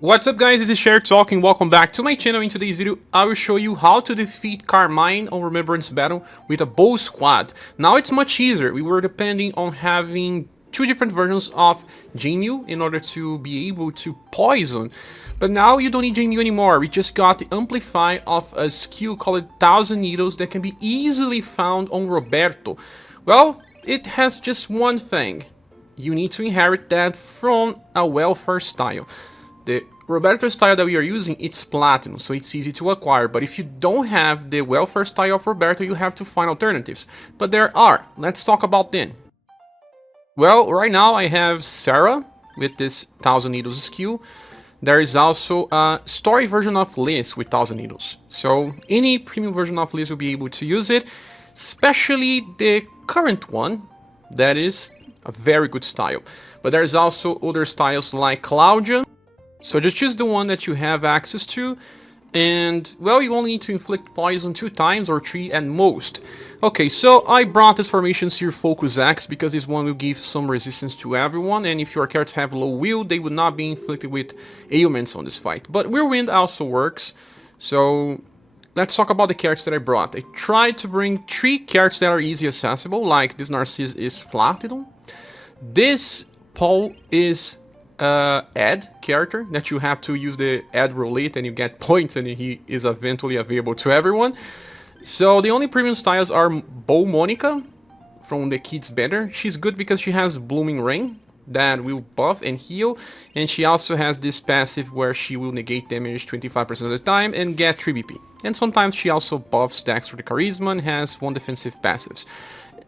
What's up guys, this is Scher talking, welcome back to my channel. In today's video, I will show you how to defeat Carmine on Remembrance battle with a bow squad. Now it's much easier. We were depending on having two different versions of Jinyu in order to be able to poison. But now you don't need Jinyu anymore. We just got the amplify of a skill called 1000 Needles that can be easily found on Roberto. Well, it has just one thing. You need to inherit that from a welfare style. The Roberto style that we are using, it's platinum, so it's easy to acquire, but if you don't have the welfare style of Roberto, you have to find alternatives. But there are. Let's talk about them. Well, right now I have SaGa with this 1000 Needles skill. There is also a story version of Liz with 1000 Needles. So any premium version of Liz will be able to use it, especially the current one, that is a very good style. But there's also other styles like Claudia. So just choose the one that you have access to, and well, you only need to inflict poison 2 times or 3 at most. Okay, so I brought this formation here Focus X because this one will give some resistance to everyone, and if your characters have low will, they would not be inflicted with ailments on this fight. But Whirlwind also works, so let's talk about the characters that I brought. I tried to bring 3 characters that are easy accessible, like this Narcisse is Platinum. This Paul is add character that you have to use the add roulette and you get points, and he is eventually available to everyone. So the only premium styles are Bow Monica from the Kids Better. She's good because she has Blooming Rain that will buff and heal, and she also has this passive where she will negate damage 25% of the time and get 3 BP. And sometimes she also buffs stacks for the charisma and has 1 defensive passives.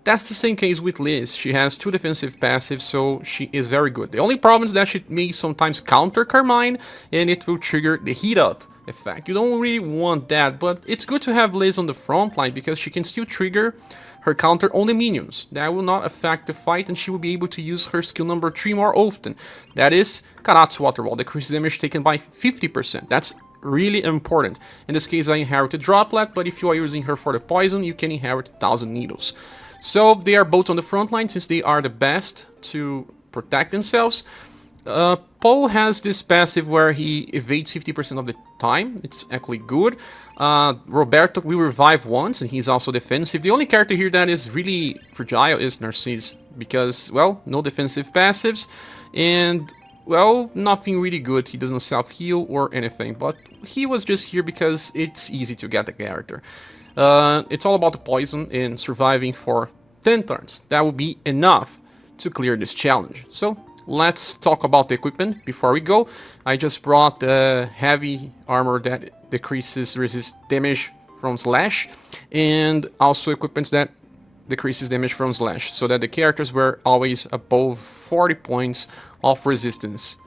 That's the same case with Liz. She has 2 defensive passives, so she is very good. The only problem is that she may sometimes counter Carmine, and it will trigger the heat up effect. You don't really want that, but it's good to have Liz on the front line because she can still trigger her counter on the minions. That will not affect the fight, and she will be able to use her skill number 3 more often. That is Karatsu Water Wall, decreases damage taken by 50%. That's really important. In this case, I inherited Droplet, but if you are using her for the poison, you can inherit 1000 Needles. So they are both on the front line since they are the best to protect themselves. Paul has this passive where he evades 50% of the time. It's actually good. Roberto will revive once, and he's also defensive. The only character here that is really fragile is Narcisse because, well, no defensive passives and, well, nothing really good. He doesn't self-heal or anything, but he was just here because it's easy to get the character. It's all about the poison and surviving for 10 turns. That will be enough to clear this challenge. So let's talk about the equipment before we go. I just brought the heavy armor that decreases resist damage from slash, and also equipments that decreases damage from slash, so that the characters were always above 40 points of resistance